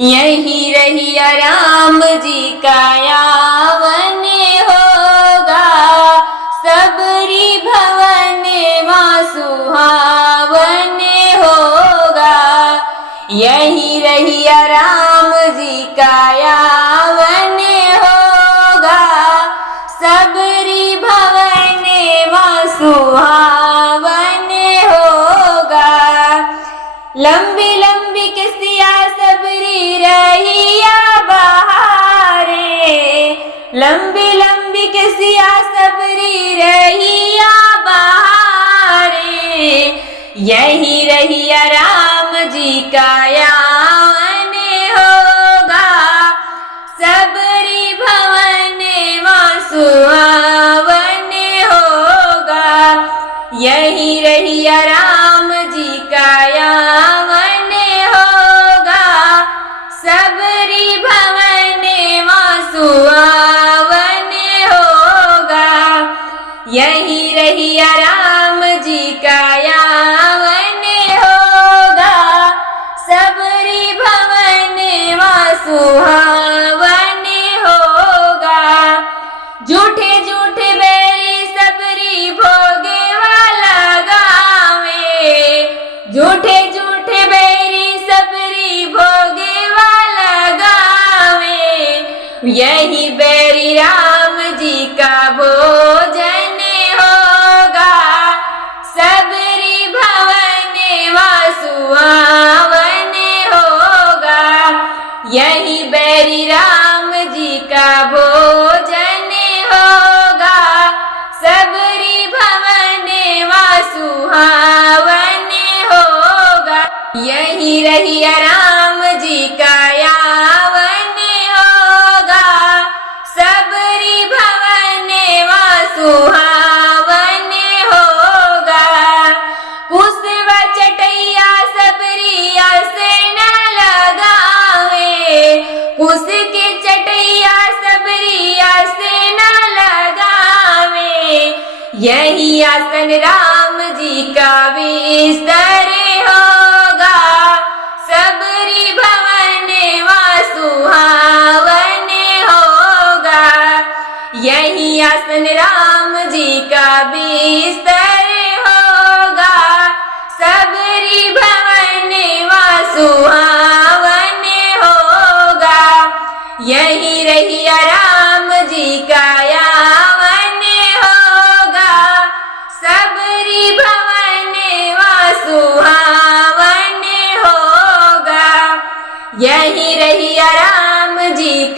यही रहिया राम जी का यावन होगा, सबरी भवन माँ सुहावन होगा। यही रहिया राम जी का यावन होगा, सबरी भवन माँ सुहावन होगा। लंबी लंबी किसिया सबरी रहिया बहारे, लंबी लंबी किसिया सबरी रहिया बहारे। यही रहिया राम जी का यावन होगा, सबरी भवन माँ सुहावन होगा। यही रहिया राम जी का यावन होगा, सबरी भवन माँ सुहावन होगा। यही रहिया राम जी का यावन होगा, सबरी भवन माँ सुहावन होगा। झूठे झूठे बैरी सबरी भोगे वाला गावे, झूठे झूठे बैरी सबरी भोगे वाला गावे। यही बैरी राम जी का भोजन होगा, सबरी भवन माँ सुहावन होगा। यही बैरी राम जी का भोजन होगा, सबरी भवन माँ सुहावन होगा। यही रहिया राम जी का यावन होगा, सबरी भवन माँ सुहावन होगा। कुसवा चटैया सबरी से न लगावे, कुस के चटैया सबरी से न लगावे। यही आसन राम जी का बिस्तर होगा, सबरी भवन माँ सुहावन होगा। यही आसन राम जी का बिस्तर होगा, सबरी भवन माँ सुहावन होगा। यही रहिया राम जी का यावन होगा, सबरी भवन माँ सुहावन होगा। यही रहिया राम जी